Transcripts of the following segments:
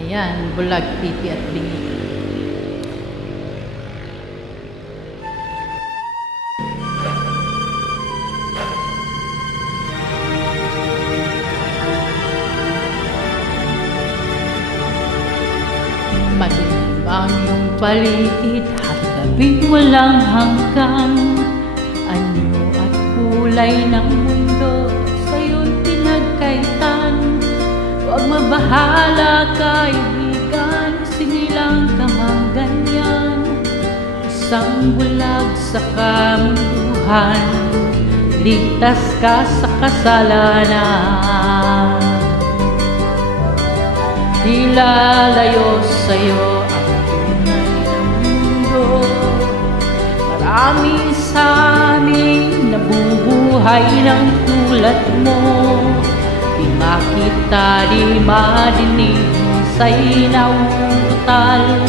Ayan, bulag, pipi at bingi. Madilim ang iyong paligid at gabing walang hanggan. Anyo at kulay ng mundo sa'yo'y pinagkaitan. Huwag mabahala kaibigan, sinilang ka mang ganyan. Isang bulag sa kamunduhan, ligtas ka sa kasalanan. Di lalayo sa'yo ang tunay na mundo. Marami sa amin nabubuhay ng tulad mo. Di makita, di madinig sa'y nauutal.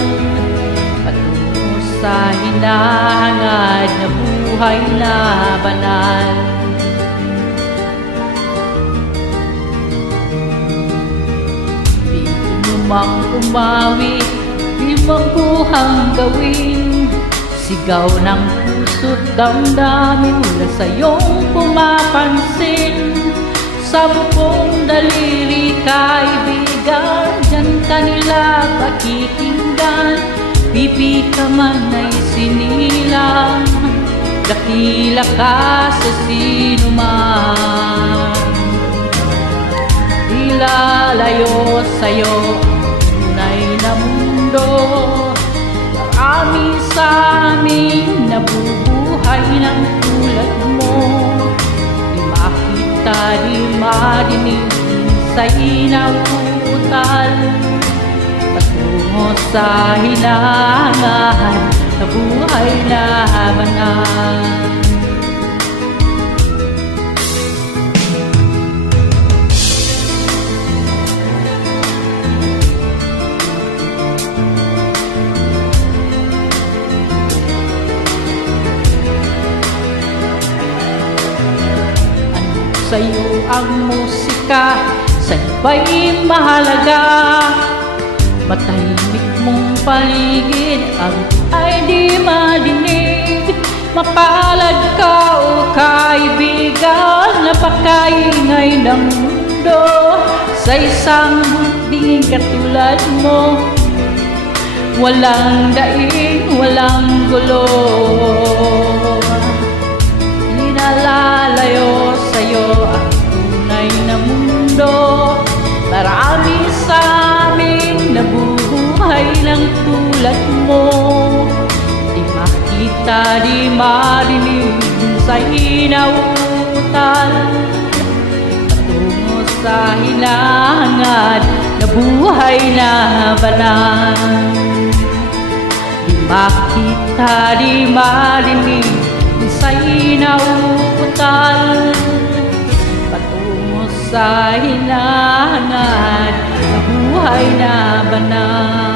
Patungo sa hinahangad na buhay na banal. Mang umawi, di makuhang gawin. Sigaw ng puso't damdamin mula sa iyong pumapansin. Sa bukong daliri kaibigan, dyan kanila pakikinggan. Pipi ka man ay sinilang, dakila ka sa sinuman. Di lalayo sa'yo tunay na mundo. Marami sa amin nabubuhay ng tulad mo. Di makita, di madinig sa'y nauutal. Patungo sa hinahangad na buhay na banal. Sa'yo ang musika, sa'yo ba'y mahalaga? Matahimik mong paligid, ang ay di madinig. Mapalad ka o kaibigan, napakaingay ng mundo. Sa isang binging katulad mo, walang daing, walang gulo. Inalalayo sa'yo ang tunay na mundo. Marami sa amin nabubuhay ng tulad mo. Di makita, di marinig sa'y nauutal. Patungo sa hinahangad na buhay na banal. Di makita, di marinig sa'y nauutal. Patungo sa hinahangad na buhay na banal.